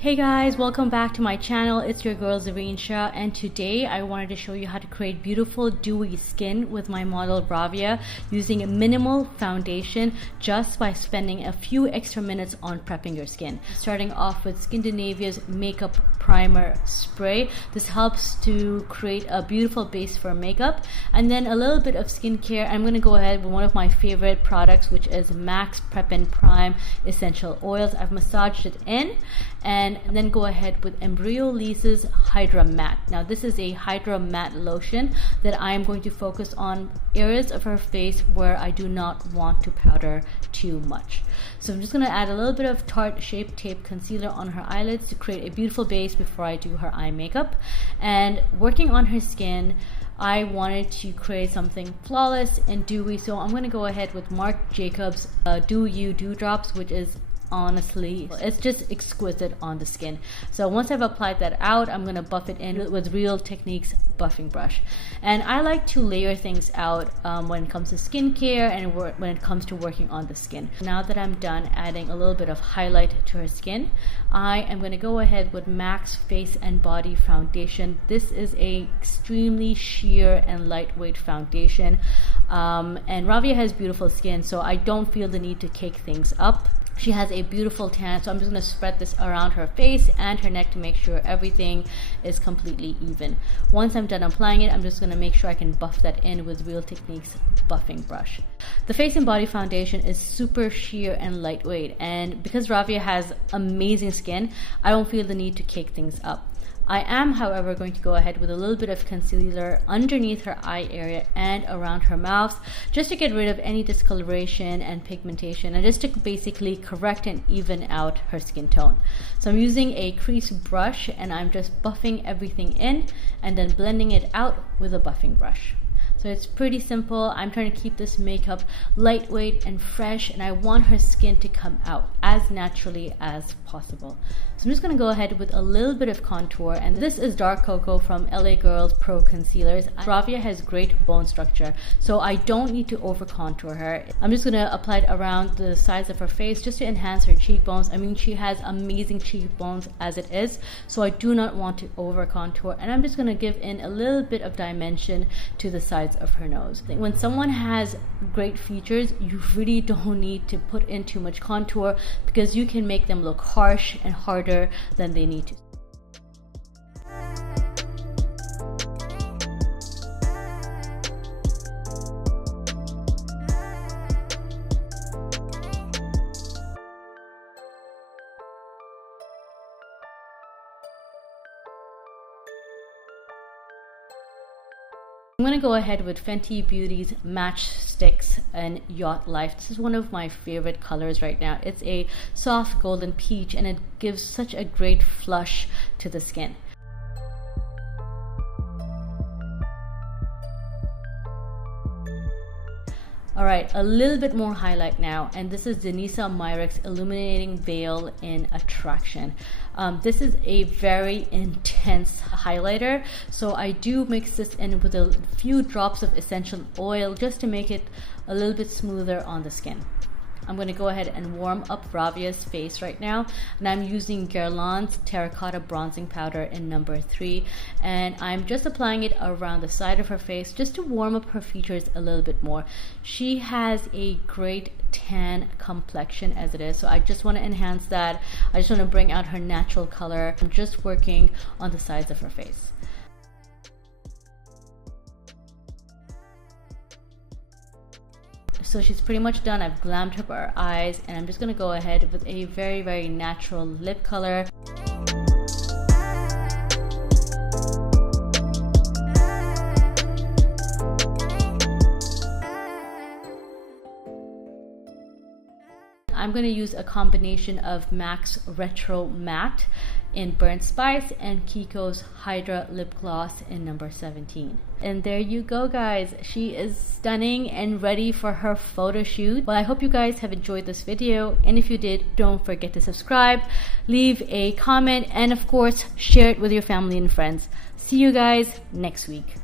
Hey guys, welcome back to my channel. It's your girl Zareen Shah, and today I wanted to show you how to create beautiful dewy skin with my model Ravia using minimal foundation just by spending a few extra minutes on prepping your skin. Starting off with Skindinavia's makeup primer spray. This helps to create a beautiful base for makeup, and then a little bit of skincare. I'm going to go ahead with one of my favorite products, which is M.A.C Prep and Prime Essential Oils. I've massaged it in, and then go ahead with EMBRYOLISSE's HYDRA Matte. Now this is a HYDRA Matte lotion that I am going to focus on areas of her face where I do not want to powder too much. So I'm just going to add a little bit of Tarte Shape Tape Concealer on her eyelids to create a beautiful base before I do her eye makeup. And working on her skin, I wanted to create something flawless and dewy, so I'm going to go ahead with Marc Jacobs Do You Dewdrops, which is honestly, it's just exquisite on the skin. So once I've applied that out, I'm going to buff it in with Real Techniques buffing brush. And I like to layer things out when it comes to skincare and when it comes to working on the skin. Now that I'm done adding a little bit of highlight to her skin, I am going to go ahead with M.A.C Face and Body Foundation. This is a extremely sheer and lightweight foundation, and Ravia has beautiful skin, so I don't feel the need to cake things up. She has a beautiful tan, so I'm just going to spread this around her face and her neck to make sure everything is completely even. Once I'm done applying it, I'm just going to make sure I can buff that in with Real Techniques buffing brush. The Face and Body Foundation is super sheer and lightweight, and because Ravia has amazing skin, I don't feel the need to cake things up. I am, however, going to go ahead with a little bit of concealer underneath her eye area and around her mouth, just to get rid of any discoloration and pigmentation, and just to basically correct and even out her skin tone. So I'm using a crease brush, and I'm just buffing everything in and then blending it out with a buffing brush. So it's pretty simple. I'm trying to keep this makeup lightweight and fresh, and I want her skin to come out as naturally as possible. So I'm just going to go ahead with a little bit of contour, and this is Dark Cocoa from LA Girls Pro Concealers. Ravia has great bone structure, so I don't need to over contour her. I'm just going to apply it around the sides of her face just to enhance her cheekbones. I mean, she has amazing cheekbones as it is, so I do not want to over contour, and I'm just going to give in a little bit of dimension to the sides of her nose. When someone has great features, you really don't need to put in too much contour, because you can make them look harsh and harder than they need to. I'm going to go ahead with Fenty Beauty's Matchsticks and Yacht Life. This is one of my favorite colors right now. It's a soft golden peach, and it gives such a great flush to the skin. Alright, a little bit more highlight now, and this is DANESSA MYRICKS Illuminating Veil in Attraction. This is a very intense highlighter, so I do mix this in with a few drops of essential oil just to make it a little bit smoother on the skin. I'm going to go ahead and warm up Ravia's face right now, and I'm using Guerlain's Terracotta Bronzing Powder in number 3, and I'm just applying it around the side of her face just to warm up her features a little bit more. She has a great tan complexion as it is, so I just want to enhance that. I just want to bring out her natural color. I'm just working on the sides of her face. So she's pretty much done. I've glammed up her eyes, and I'm just going to go ahead with a very, very natural lip color. I'm going to use a combination of M.A.C Retro Matte in Burnt Spice and Kiko's Hydra Lip Gloss in number 17. And there you go, guys. She is stunning and ready for her photo shoot. Well, I hope you guys have enjoyed this video, and if you did, don't forget to subscribe, leave a comment, and of course, share it with your family and friends. See you guys next week.